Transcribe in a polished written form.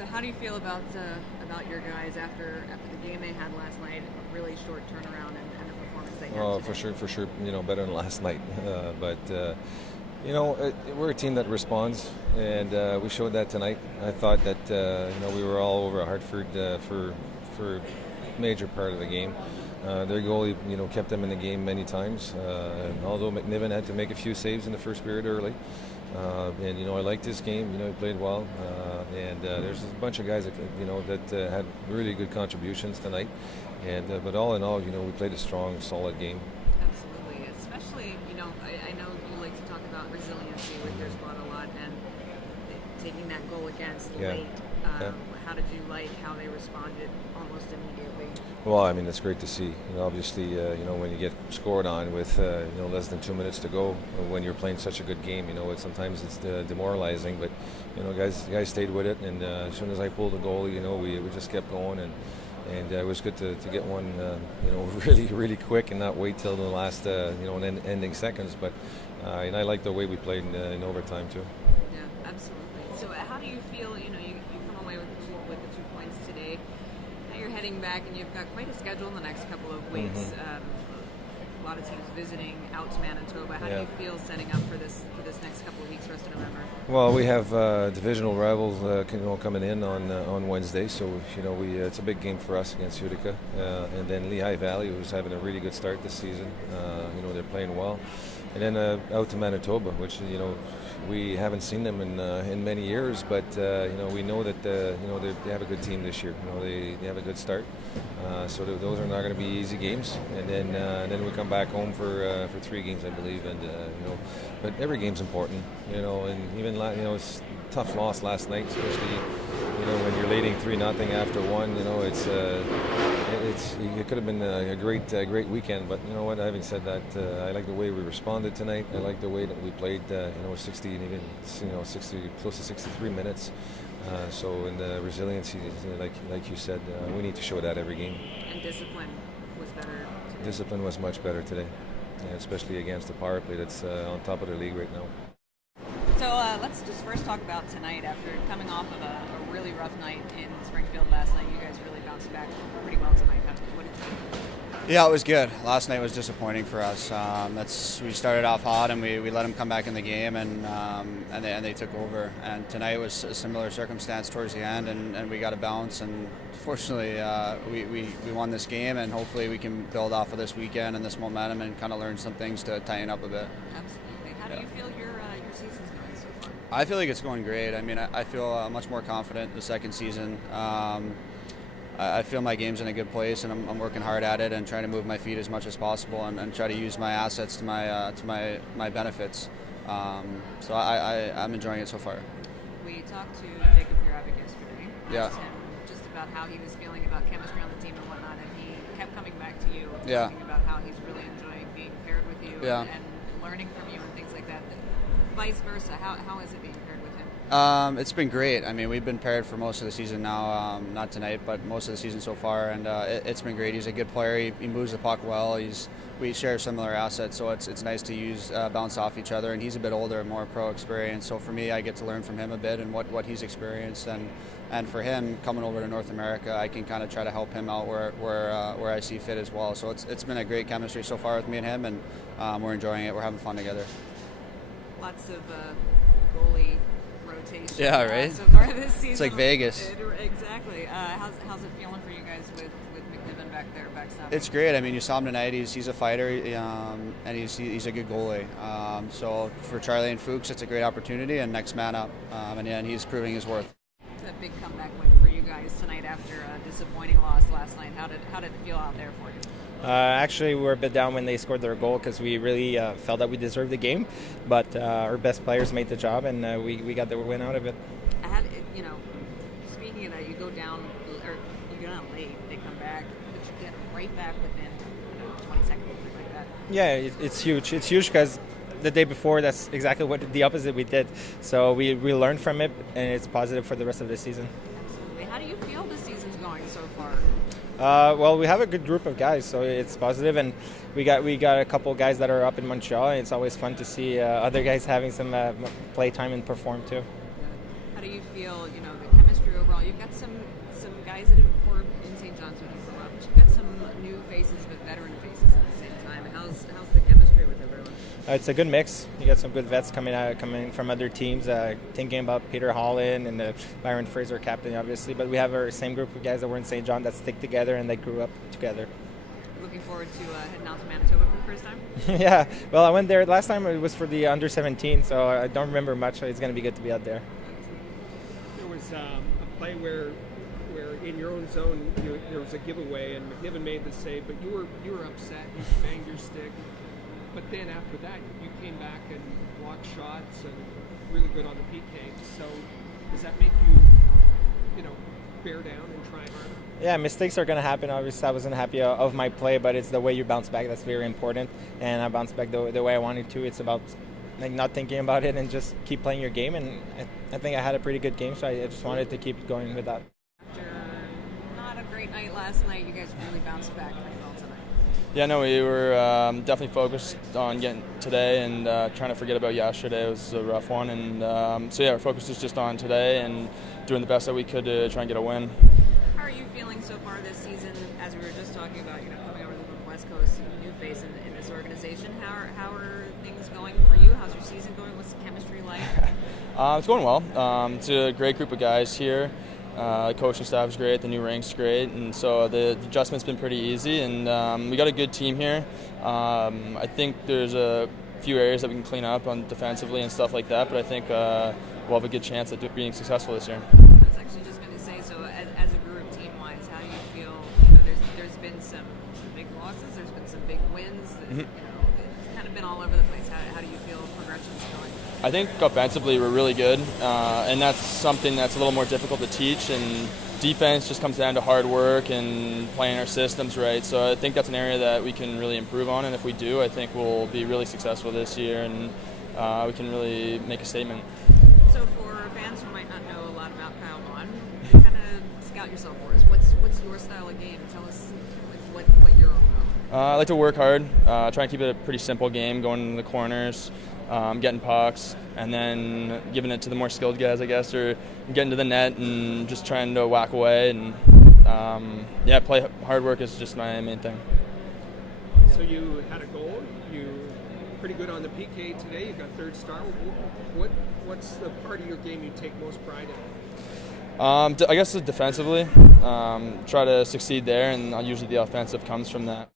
So how do you feel about your guys after the game they had last night? A really short turnaround and the performance they had today. For sure. Better than last night. We're a team that responds, and we showed that tonight. I thought that we were all over Hartford for a major part of the game. Their goalie, kept them in the game many times. And although McNiven had to make a few saves in the first period early. I liked this game. He played well, and there's a bunch of guys that had really good contributions tonight. But all in all, we played a strong, solid game. Absolutely, especially I know you like to talk about resiliency with your squad a lot, and taking that goal against late. How did you like how they responded almost immediately? Well, it's great to see. Obviously, when you get scored on with less than 2 minutes to go, when you're playing such a good game, sometimes it's demoralizing. But guys stayed with it, and as soon as I pulled the goal, we just kept going, and it was good to get one, really, really quick and not wait till the last, ending seconds. But I like the way we played in overtime too. Yeah, absolutely. So how do you feel? You come away with the 2 points today. Now you're heading back, and you've got quite a schedule in the next couple of weeks. A lot of teams visiting out to Manitoba. How do you feel setting up for this next couple of weeks, rest of November? Well, we have divisional rivals coming in on Wednesday, so it's a big game for us against Utica, and then Lehigh Valley, who's having a really good start this season. They're playing well, and then out to Manitoba, which we haven't seen them in many years, but we know that they have a good team this year. They have a good start, so those are not going to be easy games. And then we come back home for 3 games, I believe. And but every game's important, and even it's a tough loss last night, especially when you're leading 3-0 after one. It could have been a great weekend, but having said that, I like the way we responded tonight. I like the way that we played 60 and even 60 close to 63 minutes. So in the resiliency, like you said, we need to show that every game. And discipline was better today. Discipline was much better today, especially against the power play that's on top of the league right now. So let's just first talk about tonight. After coming off of a really rough night in Springfield last night, you guys really bounced back pretty well tonight. What did you think? Yeah, it was good. Last night was disappointing for us. We started off hot, and we let them come back in the game, and they took over. And tonight was a similar circumstance towards the end, and we got a bounce. And fortunately, we won this game, and hopefully we can build off of this weekend and this momentum and kind of learn some things to tighten up a bit. Absolutely. How do you feel your season's going so far? I feel like it's going great. I feel much more confident the second season. I feel my game's in a good place, and I'm working hard at it and trying to move my feet as much as possible and try to use my assets to my benefits. So I'm enjoying it so far. We talked to Jacob Jurabek yesterday. Asked him just about how he was feeling about chemistry on the team and whatnot, and he kept coming back to you, talking about how he's really enjoying being paired with you and learning from you and things like that. Vice versa, how is it being paired with him? It's been great. We've been paired for most of the season now, not tonight, but most of the season so far, and it's been great. He's a good player. He moves the puck well. We share similar assets, so it's nice to bounce off each other. And he's a bit older, more pro experience. So for me, I get to learn from him a bit and what he's experienced, and for him coming over to North America, I can kind of try to help him out where I see fit as well. So it's been a great chemistry so far with me and him, and we're enjoying it. We're having fun together. Lots of goalie rotation. Yeah, right. So far this season, it's like Vegas. Exactly. How's it feeling for you guys with McNiven back there, backstopping? It's great. You saw him tonight. He's a fighter, and he's a good goalie. So for Charlie and Fuchs, it's a great opportunity, and next man up. And he's proving his worth. It's a big comeback win for you guys tonight after a disappointing loss last night. How did it feel out there for you? Actually, we were a bit down when they scored their goal because we really felt that we deserved the game, but our best players made the job, and we got the win out of it. Speaking of that, you go down late, they come back, but you get right back within 20 seconds, something like that. Yeah, it's huge. It's huge because the day before, that's exactly the opposite we did. So we learned from it, and it's positive for the rest of the season. Absolutely. How do you feel the season's going so far? Well, we have a good group of guys, so it's positive, and we got a couple guys that are up in Montreal, and it's always fun to see other guys having some play time and perform too. How do you feel? The chemistry chemistry overall? You've got some guys that have worked in St. John's with you for a while, but you've got some new faces, but veteran faces at the same time. How's the chemistry with everyone? It's a good mix. You got some good vets coming from other teams. Thinking about Peter Holland and Byron Fraser, captain, obviously. But we have our same group of guys that were in St. John that stick together and they grew up together. Looking forward to heading out to Manitoba for the first time? Yeah. Well, I went there last time. It was for the under 17, so I don't remember much. So it's going to be good to be out there. There was a play where in your own zone there was a giveaway and McNiven made the save, but you were upset. You banged your stick. But then after that, you came back and blocked shots and really good on the PK. So does that make you bear down and try harder? Yeah, mistakes are going to happen. Obviously, I wasn't happy of my play, but it's the way you bounce back that's very important. And I bounced back the way I wanted to. It's about not thinking about it and just keep playing your game. And I think I had a pretty good game, so I just wanted to keep going with that. After not a great night last night, you guys really bounced back pretty well tonight. Yeah, no, we were definitely focused on getting today and trying to forget about yesterday. It was a rough one. And so, yeah, our focus is just on today and doing the best that we could to try and get a win. How are you feeling so far this season, as we were just talking about, coming over from the West Coast, new face in this organization? How are things going for you? How's your season going? What's the chemistry like? It's going well. It's a great group of guys here. The coaching staff is great, the new rink's great, and so the adjustment's been pretty easy, and we got a good team here. I think there's a few areas that we can clean up on defensively and stuff like that, but I think we'll have a good chance at being successful this year. I was actually just going to say, so as a group, team-wise, how do you feel? There's been some big losses, there's been some big wins. Mm-hmm. It's kind of been all over the place. How do you feel progression's going? I think offensively we're really good, and that's something that's a little more difficult to teach, and defense just comes down to hard work and playing our systems right. So I think that's an area that we can really improve on, and if we do, I think we'll be really successful this year, and we can really make a statement. So for fans who might not know a lot about Kyle Baun, kind of scout yourself for us. What's your style of game? Tell us what you're all about. I like to work hard, try and keep it a pretty simple game, going in the corners, getting pucks, and then giving it to the more skilled guys, I guess, or getting to the net and just trying to whack away. And play hard work is just my main thing. So you had a goal. You pretty good on the PK today. You got third star. What's the part of your game you take most pride in? I guess defensively. Try to succeed there, and usually the offensive comes from that.